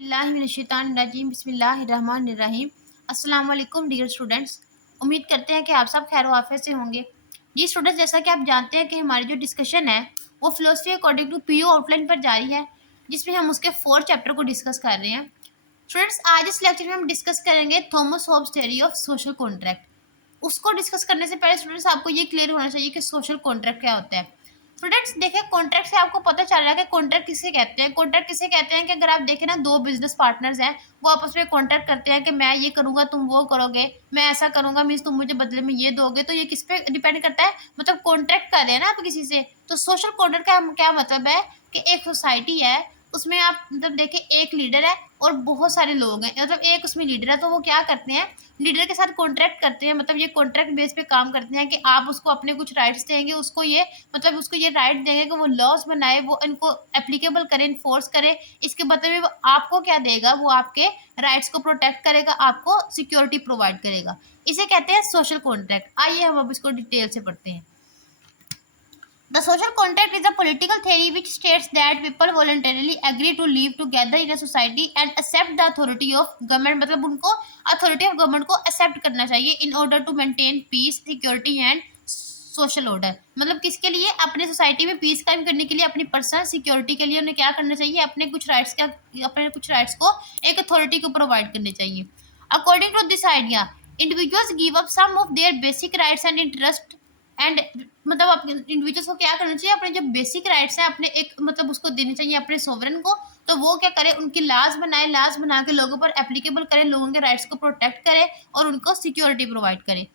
बिस्मिल्लाहिर्रहमानिर्रहीम बिस्मिल्लाहिर्रहमानिर्रहीम। अस्सलाम वालेकुम डियर स्टूडेंट्स। उम्मीद करते हैं कि आप सब खैर आफियत से होंगे। जी स्टूडेंट्स, जैसा कि आप जानते हैं कि हमारी जो डिस्कशन है वो philosophy according to PO outline पर जारी है, जिसमें हम उसके 4 चैप्टर को डिस्कस कर रहे हैं। स्टूडेंट्स, आज इस लेक्चर में हम डिस्कस करेंगे Thomas Hobbes theory of social contract. उसको डिस्कस करने से पहले स्टूडेंट्स आपको ये क्लियर होना चाहिए कि सोशल कॉन्ट्रैक्ट क्या होता है। स्टूडेंट्स देखिए, कॉन्ट्रैक्ट से आपको पता चल रहा है कि कॉन्ट्रैक्ट किसे कहते हैं। कॉन्ट्रैक्ट किसे कहते हैं कि अगर आप देखें ना, दो बिजनेस पार्टनर्स हैं, वो आपस में कॉन्ट्रैक्ट करते हैं कि मैं ये करूंगा तुम वो करोगे, मैं ऐसा करूंगा मीन्स तुम मुझे बदले में ये दोगे। तो ये किस पे डिपेंड करता है, मतलब कॉन्ट्रैक्ट कर रहे हैं ना आप किसी से। तो सोशल कॉन्ट्रैक्ट का क्या मतलब है कि एक सोसाइटी है, उसमें आप मतलब देखिए एक लीडर है और बहुत सारे लोग हैं, मतलब एक उसमें लीडर है। तो वो क्या करते हैं, लीडर के साथ कॉन्ट्रैक्ट करते हैं, मतलब ये कॉन्ट्रैक्ट बेस पे काम करते हैं कि आप उसको अपने कुछ राइट्स देंगे, उसको ये मतलब उसको ये राइट देंगे कि वो लॉज बनाए, वो इनको एप्लीकेबल करे, इन्फोर्स करे। इसके बदले में वो आपको क्या देगा, वो आपके राइट्स को प्रोटेक्ट करेगा, आपको सिक्योरिटी प्रोवाइड करेगा। इसे कहते हैं सोशल कॉन्ट्रैक्ट। आइए हम अब इसको डिटेल से पढ़ते हैं। The social contract is a political theory which states that people voluntarily agree to live together in a society and accept the authority of government। मतलब उनको authority of government को accept करना चाहिए in order to maintain peace, security and social order। मतलब किसके लिए, अपने society में पीस कायम करने के लिए, अपनी पर्सनल सिक्योरिटी के लिए उन्हें क्या करना चाहिए, अपने कुछ राइट्स को एक अथॉरिटी को प्रोवाइड करने चाहिए। According to this idea, individuals give up some of their basic rights and interest and मतलब अपने इंडिविजुअल्स को क्या करना चाहिए, अपने जो बेसिक राइट्स हैं अपने एक मतलब उसको देने चाहिए अपने सोवरेन को। तो वो क्या करे, उनकी लॉज बनाए, लॉज बना के लोगों पर एप्लीकेबल करे, लोगों के राइट्स को प्रोटेक्ट करे और उनको सिक्योरिटी प्रोवाइड करे।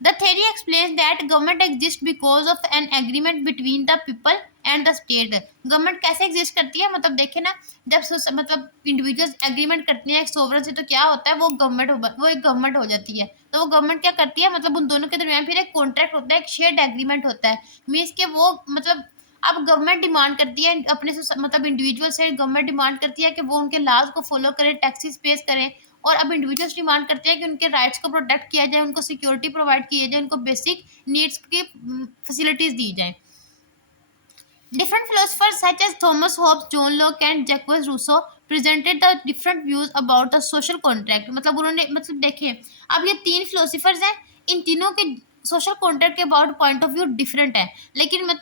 The theory explains that government exist because of an agreement between the people and the state. Government कैसे एग्जिस्ट करती है, मतलब देखे ना, जब मतलब इंडिविजुअल्स एग्रीमेंट करते हैं एक सोवरेन से, तो क्या होता है, वो एक गवर्नमेंट हो जाती है। तो वो गवर्नमेंट क्या करती है, मतलब उन दोनों के दरमियान फिर एक कॉन्ट्रैक्ट होता है, एक शेयर्ड एग्रीमेंट होता है। मीन्स के वो मतलब अब गवर्नमेंट डिमांड करती है अपने से, मतलब इंडिविजुअल से गवर्नमेंट डिमांड करती है कि वो उनके लॉज को फॉलो करें, टैक्सेस पेस करें। और अब इंडिविजुअल्स डिमांड करते हैं कि उनके राइट्स को प्रोटेक्ट किया जाए, उनको सिक्योरिटी प्रोवाइड की जाए, उनको बेसिक नीड्स की फैसिलिटीज दी जाए। Different philosophers such as Thomas Hobbes, John Locke and Jacques Rousseau presented the different views about the social contract। मतलब उन्होंने मतलब देखिए, अब ये 3 philosophers हैं, इन तीनों के सोशल कॉन्ट्रैक्ट के about point of view different है, लेकिन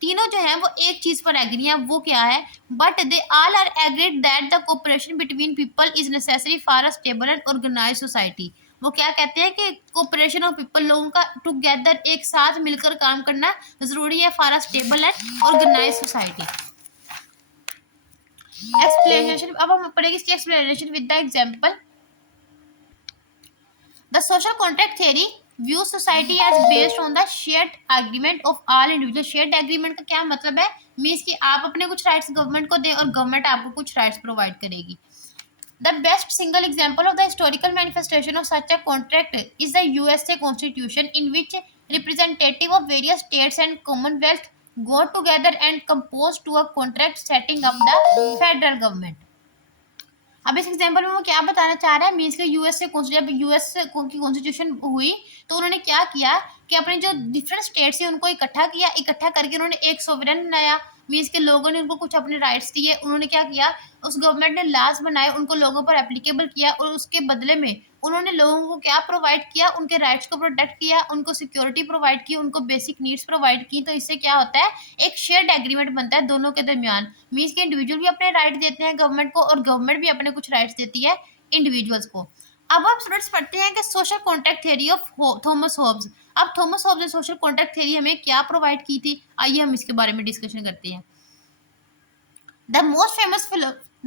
तीनों जो हैं वो एक चीज पर एग्री हैं। वो क्या है, but they all are agreed that the cooperation between people is necessary for a stable and organised society. वो क्या कहते हैं कि कोऑपरेशन ऑफ पीपल, लोगों का टुगेदर एक साथ मिलकर काम करना जरूरी है for a stable and organise society. Explanation, अब हम पढ़ेंगे इसकी explanation with the example. The social contract theory view society as based on the shared agreement of all individual. Shared agreement का क्या मतलब है, मीन्स कि आप अपने कुछ राइट्स गवर्नमेंट को दें और गवर्नमेंट आपको कुछ राइट्स प्रोवाइड करेगी। The best single example of the historical manifestation of such a contract is the USA Constitution, in which representatives of various states and Commonwealth go together and compose to a contract setting up the federal government। अब इस example में वो क्या बताना चाह रहा है, means के यूएस से जब यूएस की कॉन्स्टिट्यूशन हुई तो उन्होंने क्या किया कि अपने जो डिफरेंट स्टेट्स हैं उनको इकट्ठा किया, इकट्ठा करके उन्होंने एक सोवरेन बनाया। मीन्स के लोगों ने उनको कुछ अपने राइट्स दिए, उन्होंने क्या किया, उस गवर्नमेंट ने लॉज बनाए, उनको लोगों पर एप्लीकेबल किया और उसके बदले में उन्होंने लोगों को क्या प्रोवाइड किया, उनके राइट्स को प्रोटेक्ट किया, उनको सिक्योरिटी प्रोवाइड की, उनको बेसिक नीड्स प्रोवाइड की। तो इससे क्या होता है, एक शेयर्ड एग्रीमेंट बनता है दोनों के दरमियान। मीन्स के इंडिविजुअल भी अपने राइट देते हैं गवर्नमेंट को और गवर्नमेंट भी अपने कुछ राइट्स देती है इंडिविजुअल्स को। अब हम स्टूडेंट्स पढ़ते हैं कि social contract theory of Thomas Hobbes. अब थॉमस होब्स ने सोशल कॉन्ट्रैक्ट थ्योरी हमें क्या प्रोवाइड की थी, आइए हम इसके बारे में डिस्कशन करते हैं। The most famous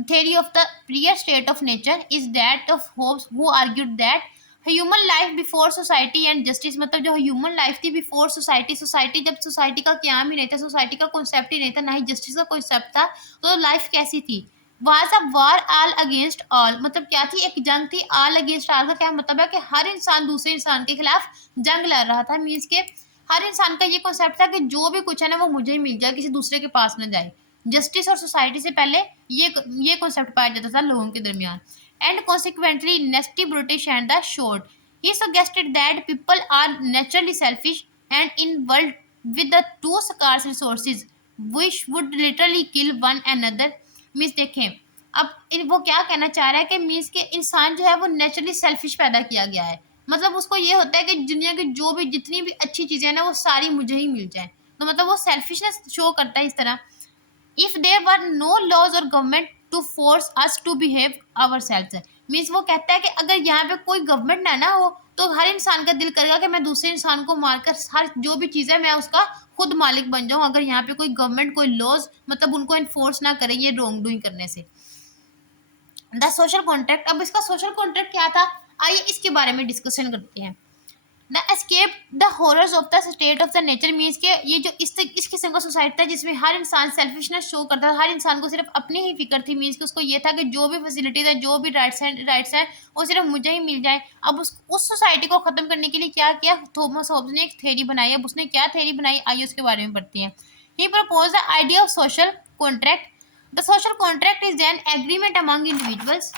theory of the prior state of nature is that of Hobbes, who argued that human life before society and justice. मतलब जो ह्यूमन लाइफ थी बिफोर सोसाइटी, सोसाइटी जब सोसाइटी का क्याम ही नहीं था, सोसाइटी का कॉन्सेप्ट ही नहीं था, ना ही जस्टिस का कॉन्सेप्ट था, तो लाइफ कैसी थी। Was a war all against all. मतलब क्या थी, एक जंग थी। ऑल अगेंस्ट ऑल का क्या मतलब है कि हर इंसान दूसरे इंसान के खिलाफ जंग लड़ रहा था। मीन्स के हर इंसान का ये कॉन्सेप्ट था कि जो भी कुछ है ना वो मुझे ही मिल जाए, किसी दूसरे के पास ना जाए। जस्टिस और सोसाइटी से पहले ये कॉन्सेप्ट पाया जाता था लोगों के दरमियान। And consequently नेस्टी British and the short, he suggested that people are naturally selfish and in world with the too scarce resources which would literally kill one another। Means देखें, वो क्या कहना चाह रहा है कि मीन्स के इंसान जो है वो नेचुरली सेल्फिश पैदा किया गया है। मतलब उसको ये होता है कि दुनिया की जो भी जितनी भी अच्छी चीज़ें हैं ना वो सारी मुझे ही मिल जाए, तो मतलब वो सेल्फिशनेस शो करता है इस तरह। If there were no laws और government to force us to behave our self, means वो कहता है कि अगर यहाँ पे कोई गवर्नमेंट ना हो तो हर इंसान का दिल करेगा कि मैं दूसरे इंसान को मारकर हर जो भी चीज़ है मैं उसका खुद मालिक बन जाऊं, अगर यहाँ पे कोई गवर्नमेंट कोई लॉज मतलब उनको इन्फोर्स ना करे ये रॉन्ग डूइंग करने से। द सोशल कॉन्ट्रैक्ट, अब इसका सोशल कॉन्ट्रैक्ट क्या था, आइए इसके बारे में डिस्कशन करते हैं। The escape the horrors of the state of the nature, means के ये जो इस किस्म का सोसाइटी था जिसमें हर इंसान सेल्फिशनेस शो करता था, हर इंसान को सिर्फ अपनी ही फिक्र थी, मीन्स कि उसको ये था कि जो भी फैसिलिटीज है जो भी राइट्स हैं वो सिर्फ मुझे ही मिल जाए। अब उस सोसाइटी को खत्म करने के लिए क्या किया, थॉमस हॉब्स ने एक थ्योरी बनाई। अब उसने क्या थ्योरी बनाई, आइए उसके बारे में पढ़ते हैं। He propose the idea of social contract. The social contract is an agreement among individuals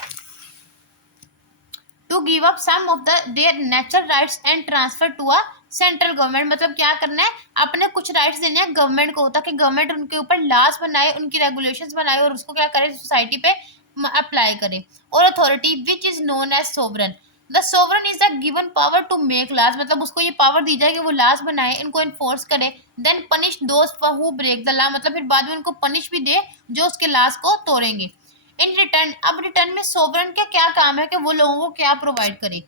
to give up some of the their natural rights and transfer to a central government. मतलब क्या करना है, अपने कुछ राइट्स देने हैं government को, ताकि गवर्नमेंट उनके ऊपर लॉज बनाए, उनकी रेगुलेशंस बनाए और उसको क्या करे सोसाइटी पे अप्लाई करे। और authority which is known as sovereign, the sovereign is the given power to make laws, मतलब उसको ये पावर दी जाए कि वो लॉज बनाए, इनको इन्फोर्स करे। देन पनिश दोस्त हु ब्रेक द लॉ, मतलब फिर बाद में उनको पनिश भी दे जो उसके लॉज को तोड़ेंगे। इन रिटर्न, अब रिटर्न में सोवरन का क्या काम है कि वो लोगों को क्या प्रोवाइड करे।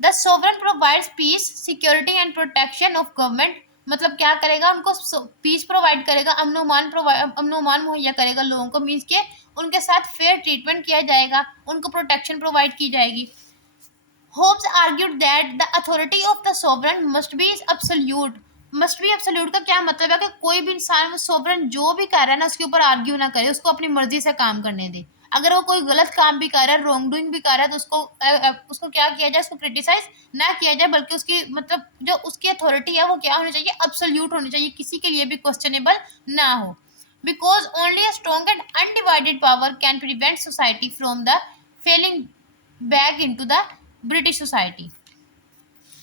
The sovereign provides piece security and protection of government, मतलब क्या करेगा, उनको पीस प्रोवाइड करेगा, अमन मुहैया करेगा लोगों को, मीन्स के उनके साथ फेयर ट्रीटमेंट किया जाएगा, उनको प्रोटेक्शन प्रोवाइड की जाएगी। Hobbes argued that the authority of the sovereign must be absolute. Must be absolute का क्या मतलब है कि कोई भी इंसान सोवरन जो भी कर रहा है ना उसके ऊपर आर्ग्यू ना करे, उसको अपनी मर्जी से काम करने दे। अगर वो कोई गलत काम भी कर रहा है, रॉन्ग डूइंग भी कर रहा है, तो उसको क्या किया जाए, उसको क्रिटिसाइज ना किया जाए, बल्कि उसकी मतलब जो उसकी अथॉरिटी है वो क्या होनी चाहिए, एब्सोल्यूट होनी चाहिए, किसी के लिए भी क्वेश्चनेबल ना हो। Because only a strong and undivided power can prevent society from the falling back into the British society.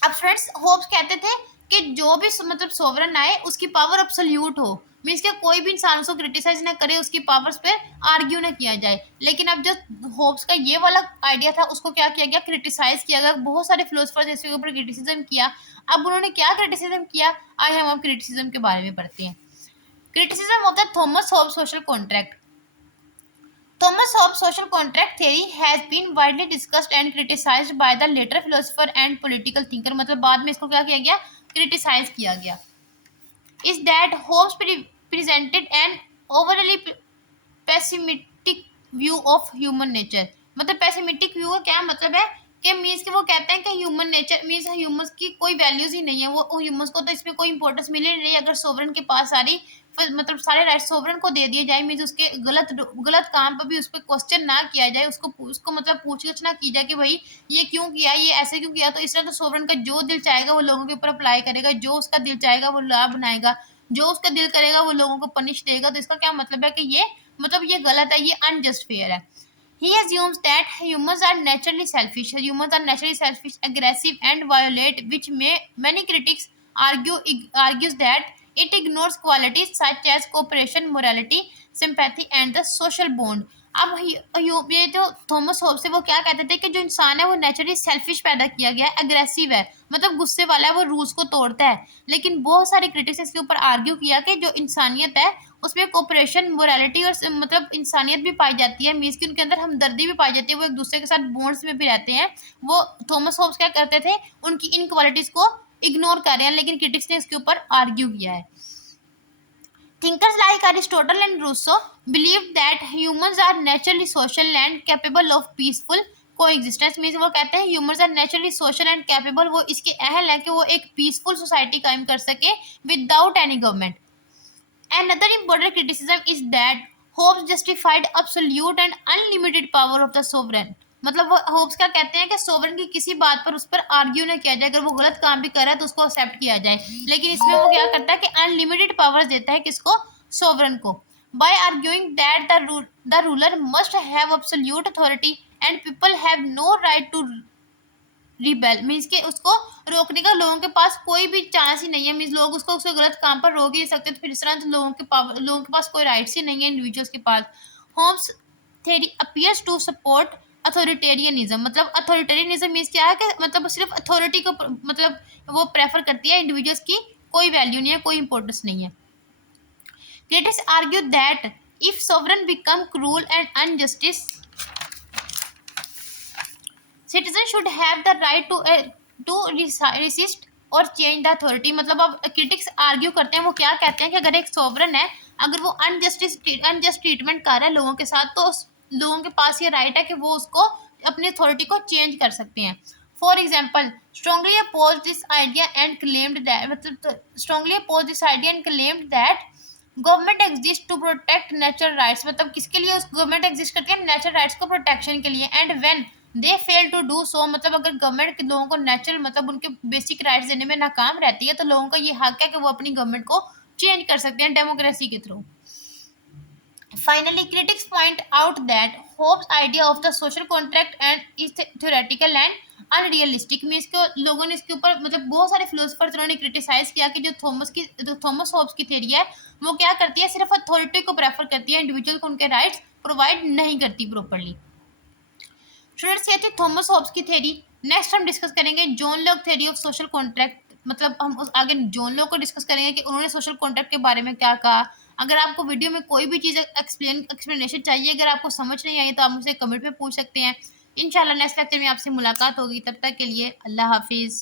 अब फ्रेंड्स होब्स कहते थे कि जो भी मतलब सोवरन आए उसकी पावर अब्सोल्यूट हो, मीन्स के कोई भी इंसान उसको क्रिटिसाइज ना करे, उसकी पावर्स पे आर्ग्यू ना किया जाए। लेकिन अब जो होब्स का ये वाला आइडिया था उसको क्या किया गया, क्रिटिसाइज किया गया, बहुत सारे फिलोसफर्स इसके ऊपर क्रिटिसिज्म किया। अब उन्होंने क्या क्रिटिसिज्म किया, आइए हम अब क्रिटिसिज्म के बारे में पढ़ते हैं। Criticism of the Thomas Hobbes social contract. Thomas Hobbes' social contract theory has been widely discussed and criticized by the later philosopher and political thinker, मतलब बाद में इसको क्या किया गया, क्रिटिसाइज किया गया। Is that Hobbes presented an overly pessimistic view of human nature, मतलब pessimistic view का क्या मतलब है कि मीन्स कि वो कहते हैं कि ह्यूमन नेचर मीन्स ह्यूमंस की कोई वैल्यूज ही नहीं है, वो ह्यूमंस को तो इसमें कोई इंपॉर्टेंस मिले नहीं, अगर सोवरन के पास सारी मतलब सारे राइट्स सोवरन को दे दिए जाए, मीन्स उसके गलत काम पर भी उस पर क्वेश्चन ना किया जाए, उसको मतलब पूछगछ ना की जाए कि भाई ये क्यों किया, ये ऐसे क्यों किया, तो इस तरह तो सोवरन का जो दिल चाहेगा वो लोगों के ऊपर अप्लाई करेगा, जो उसका दिल चाहेगा वो लॉ बनाएगा, जो उसका दिल करेगा वो लोगों को पनिश देगा। तो इसका क्या मतलब है कि ये मतलब ये गलत है, ये अनजस्ट फेयर है। He assumes that humans are naturally selfish. Humans are naturally selfish, aggressive, and violent, which many critics argues that it ignores qualities such as cooperation, morality, sympathy, and the social bond. अब ये जो Thomas Hobbes है वो क्या कहते थे कि जो इंसान है वो नेचुरली सेल्फिश पैदा किया गया है, अग्रेसिव है, मतलब गुस्से वाला है, वो रूल्स को तोड़ता है। लेकिन बहुत सारे क्रिटिक्स इसके ऊपर आर्ग्यू किया कि जो इंसानियत है उसमें कोऑपरेशन, मोरालिटी और मतलब इंसानियत भी पाई जाती है, मीन्स कि उनके अंदर हमदर्दी भी पाई जाती है, वो एक दूसरे के साथ बॉन्ड्स में भी रहते हैं। वो थॉमस होब्स क्या करते थे, उनकी इन क्वालिटीज को इग्नोर कर रहे हैं, लेकिन क्रिटिक्स ने इसके ऊपर आर्ग्यू किया है। Thinkers like Aristotle and Rousseau believed that humans are naturally social and capable of peaceful coexistence, means वो कहते हैं humans are naturally social and capable, वो इसके अहल है कि वो एक पीसफुल सोसाइटी कायम कर सके without any government. Another important criticism is that Hobbes justified absolute and unlimited power of the sovereign, मतलब वो होब्स क्या कहते हैं कि सोवरन की किसी बात पर उस पर आर्ग्यू ना किया जाए, अगर वो गलत काम भी कर रहा है तो उसको एक्सेप्ट किया जाए, लेकिन इसमें वो क्या करता है कि अनलिमिटेड पावर्स देता है किसको, सोवरन को। By arguing that the ruler must have absolute authority and people have no right to rebel, means के उसको रोकने का लोगों के पास कोई भी चांस ही नहीं है, मीन्स लोग उसको उसके गलत काम पर रोक ही नहीं सकते, तो फिर इस तरह तो लोगों के पास कोई राइट्स ही नहीं है इंडिविजुअल्स के पास। Holmes theory appears to support authoritarianism. मतलब अथॉरिटेरियनिज्म मीन्स क्या है कि मतलब सिर्फ अथॉरिटी को मतलब वो प्रेफर करती है, इंडिविजुअल्स की कोई वैल्यू नहीं है, कोई इंपॉर्टेंस नहीं है। Critics argue that if sovereign become cruel and injustice, citizens should have the right to resist और चेंज द अथॉरिटी। मतलब अब क्रिटिक्स आर्ग्यू करते हैं, वो क्या कहते हैं कि अगर एक सॉवरन है, अगर वो अनजस्ट ट्रीटमेंट कर रहा है लोगों के साथ, तो लोगों के पास ये राइट है कि वो उसको अपनी अथॉरिटी को चेंज कर सकते हैं। For example strongly oppose this idea and claimed that, मतलब strongly oppose this idea and claimed that government exist to protect natural rights. मतलब किसके लिए उस गवर्नमेंट एग्जिस्ट करती है? नेचुरल राइट्स को प्रोटेक्शन के लिए। And when they fail to do so, मतलब अगर गवर्नमेंट के लोगों को नेचुरल मतलब उनके बेसिक राइट्स देने में नाकाम रहती है, तो लोगों का ये हक है कि वो अपनी गवर्नमेंट को चेंज कर सकते हैं डेमोक्रेसी के through. Finally, critics point out that Hobbes' idea of the social contract and is theoretical and unrealistic। Means के लोगों ने इसके ऊपर मतलब बहुत सारे फिलोसफर्स उन्होंने क्रिटिसाइज किया कि जो थॉमस हॉब्स की थ्योरी है वो क्या करती है, सिर्फ अथॉरिटी को प्रेफर करती है, इंडिविजुअल को उनके राइट्स प्रोवाइड नहीं करती प्रॉपरली। स्टूडेंट्स ये थी थॉमस हॉब्स की थ्योरी। नेक्स्ट हम डिस्कस करेंगे John Locke theory of social contract. मतलब हम उस आगे जॉन लॉक को डिस्कस करेंगे कि उन्होंने सोशल कॉन्ट्रैक्ट के बारे में क्या कहा। अगर आपको वीडियो में कोई भी चीज़ एक्सप्लेनेशन चाहिए, अगर आपको समझ नहीं आई तो आप मुझसे कमेंट में पूछ सकते हैं। इंशाल्लाह नेक्स्ट लेक्चर में आपसे मुलाकात होगी। तब तक के लिए अल्लाह हाफिज़।